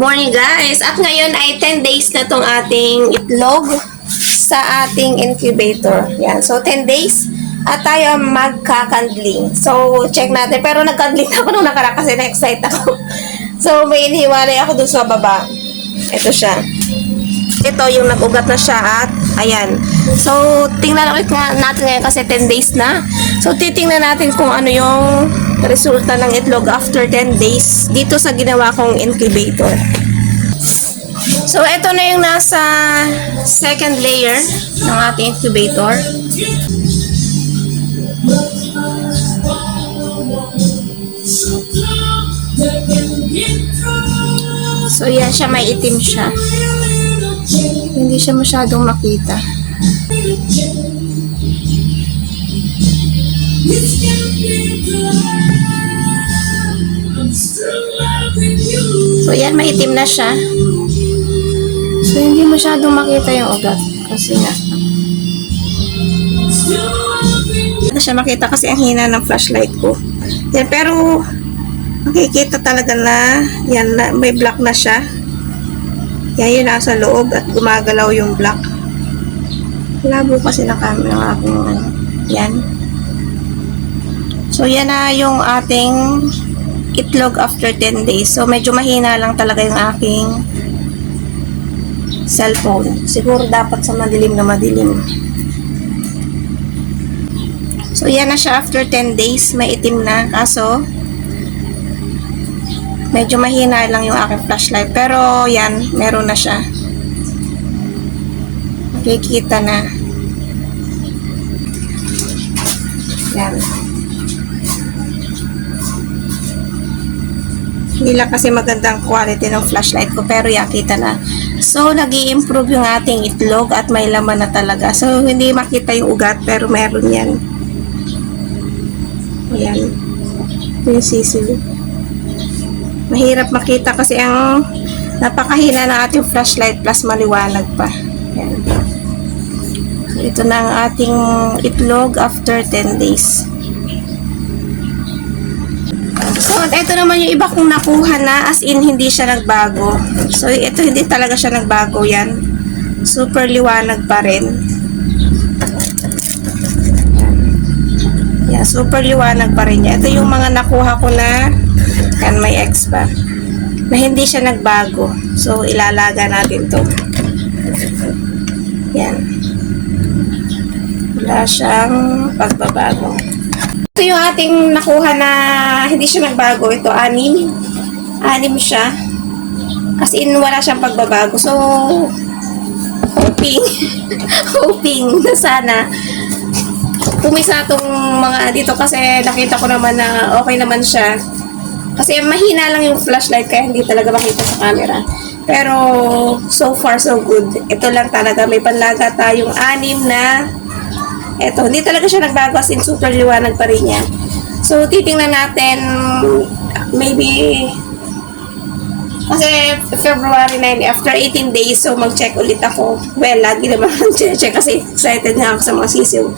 Morning guys! At ngayon ay 10 days na tong ating itlog sa ating incubator. Yan. So 10 days at tayo magkakandling. So check natin. Pero nagkandling na ako nung nakaraan kasi na-excite ako. So may inihiwalay ako dun sa baba. Ito siya. Ito yung nag-ugat na siya at ayan. So tingnan ulit nga natin ngayon kasi 10 days na. So titingnan natin kung ano yung resulta ng itlog after 10 days dito sa ginawa kong incubator. So ito na yung nasa second layer ng ating incubator. So yan siya, may itim siya. Hindi siya masyadong makita. So yan, may itim na siya. So hindi masyadong makita yung ugat kasi nga hindi siya makita kasi ang hina ng flashlight ko. Yan, pero makikita talaga na yan, may black na siya. Yan yung nasa loob at gumagalaw yung black. Labo kasi na camera ng aking yan. So yan na yung ating itlog after 10 days. So medyo mahina lang talaga yung aking cellphone. Siguro dapat sa madilim na madilim. So yan na siya after 10 days. May itim na. Kaso medyo mahina lang yung aking flashlight. Pero yan, meron na siya. Makikita na. Yan. Hindi lang kasi magandang quality ng flashlight ko, pero yakita na. So, nag-i-improve yung ating itlog at may laman na talaga. So, hindi makita yung ugat, pero meron yan. Ayan. Ito yung sisiw. Mahirap makita kasi ang napakahina ng ating flashlight plus maliwanag pa. Ayan. So, ito na ang ating itlog after 10 days. So, ito naman yung iba kong nakuha na as in hindi siya nagbago. So, ito hindi talaga siya nagbago yan. Super liwanag pa rin. Yan, super liwanag pa rin yan. Ito yung mga nakuha ko na yan, may X pa. Na hindi siya nagbago. So, ilalaga natin to. Yan. Wala siyang pagbabago. Ito yung ating nakuha na hindi siya nagbago. Ito, 6. 6 siya. As in, wala siyang pagbabago. So, hoping na sana pumisa itong mga dito kasi nakita ko naman na okay naman siya. Kasi mahina lang yung flashlight kaya hindi talaga makita sa camera. Pero, so far so good. Ito lang talaga. May panlaga tayong 6 na eto, hindi talaga siya nagbago as in super liwanag pa rin niya. So, titingnan natin maybe kasi February 9 after 18 days, so mag-check ulit ako. Well, lagi naman check kasi excited nga ako sa mga sisiw.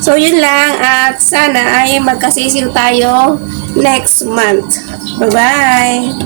So, yun lang at sana ay magkasisiw tayo next month. Bye-bye!